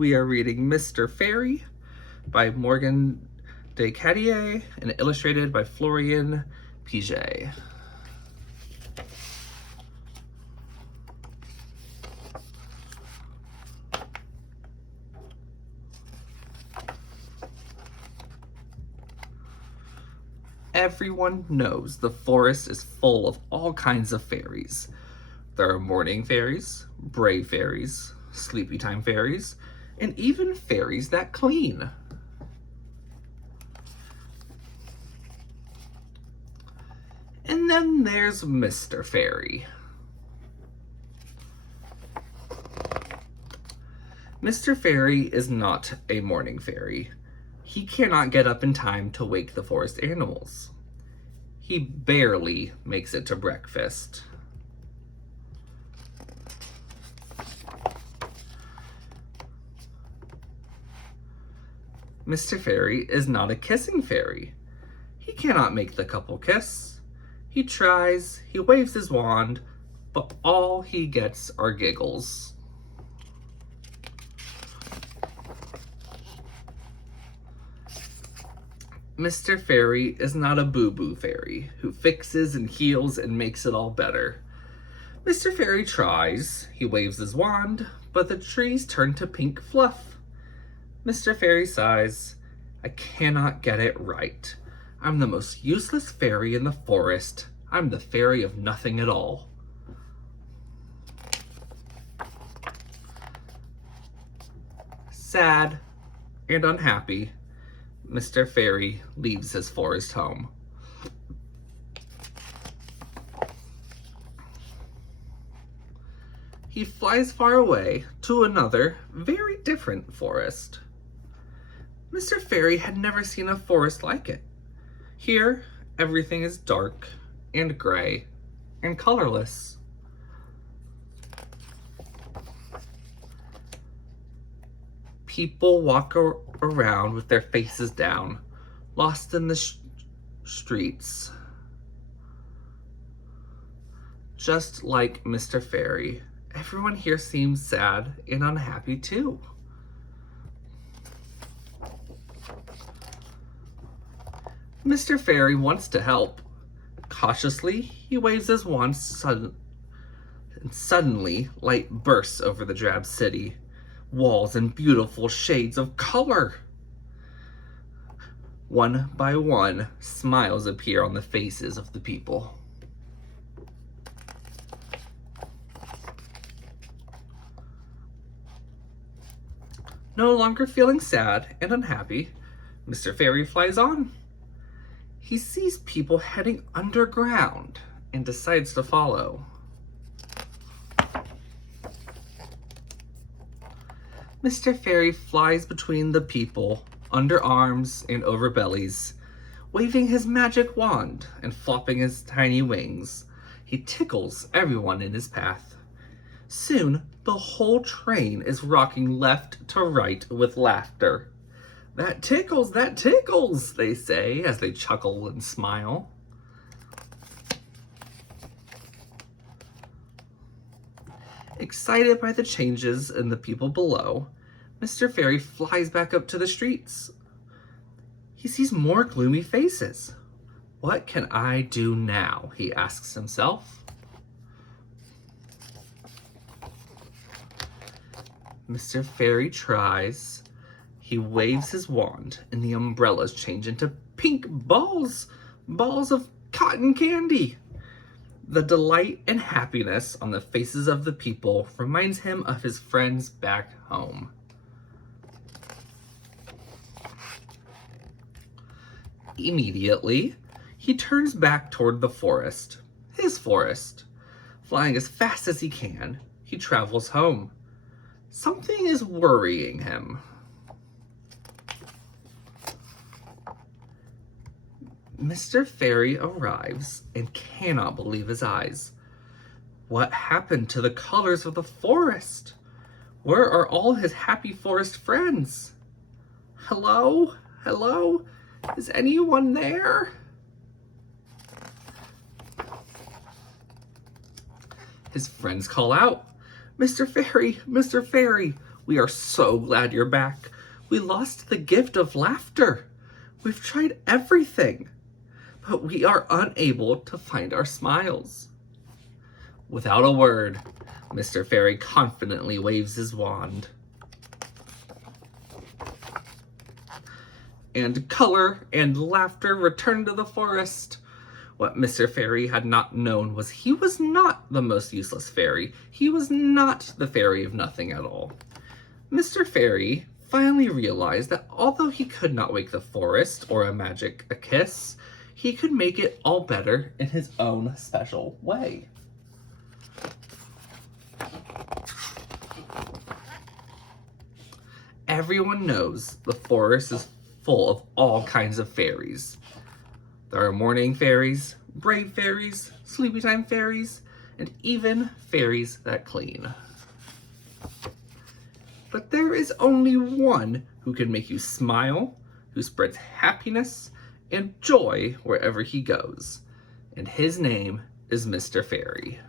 We are reading Mr. Fairy by Morgan Descadier and illustrated by Florian Piget. Everyone knows the forest is full of all kinds of fairies. There are morning fairies, brave fairies, sleepy time fairies, and even fairies that clean. And then there's Mr. Fairy. Mr. Fairy is not a morning fairy. He cannot get up in time to wake the forest animals. He barely makes it to breakfast. Mr. Fairy is not a kissing fairy. He cannot make the couple kiss. He tries, he waves his wand, but all he gets are giggles. Mr. Fairy is not a boo-boo fairy who fixes and heals and makes it all better. Mr. Fairy tries, he waves his wand, but the trees turn to pink fluff. Mr. Fairy sighs, I cannot get it right. I'm the most useless fairy in the forest. I'm the fairy of nothing at all. Sad and unhappy, Mr. Fairy leaves his forest home. He flies far away to another, very different forest. Mr. Fairy had never seen a forest like it. Here, everything is dark and gray and colorless. People walk around with their faces down, lost in the streets. Just like Mr. Fairy, everyone here seems sad and unhappy too. Mr. Fairy wants to help. Cautiously, he waves his wand and suddenly light bursts over the drab city. Walls and beautiful shades of color. One by one, smiles appear on the faces of the people. No longer feeling sad and unhappy, Mr. Fairy flies on. He sees people heading underground and decides to follow. Mr. Fairy flies between the people, under arms and over bellies, waving his magic wand and flopping his tiny wings. He tickles everyone in his path. Soon, the whole train is rocking left to right with laughter. That tickles, they say as they chuckle and smile. Excited by the changes in the people below, Mr. Fairy flies back up to the streets. He sees more gloomy faces. What can I do now? He asks himself. Mr. Fairy tries. He waves his wand and the umbrellas change into pink balls of cotton candy. The delight and happiness on the faces of the people reminds him of his friends back home. Immediately, he turns back toward the forest, his forest. Flying as fast as he can, he travels home. Something is worrying him. Mr. Fairy arrives and cannot believe his eyes. What happened to the colors of the forest? Where are all his happy forest friends? Hello? Hello? Is anyone there? His friends call out, Mr. Fairy, We are so glad you're back. We lost the gift of laughter. We've tried everything, but we are unable to find our smiles." Without a word, Mr. Fairy confidently waves his wand. And color and laughter return to the forest. What Mr. Fairy had not known was he was not the most useless fairy. He was not the fairy of nothing at all. Mr. Fairy finally realized that although he could not wake the forest or magic a kiss, he could make it all better in his own special way. Everyone knows the forest is full of all kinds of fairies. There are morning fairies, brave fairies, sleepy-time fairies, and even fairies that clean. But there is only one who can make you smile, who spreads happiness and joy wherever he goes, and his name is Mr. Fairy.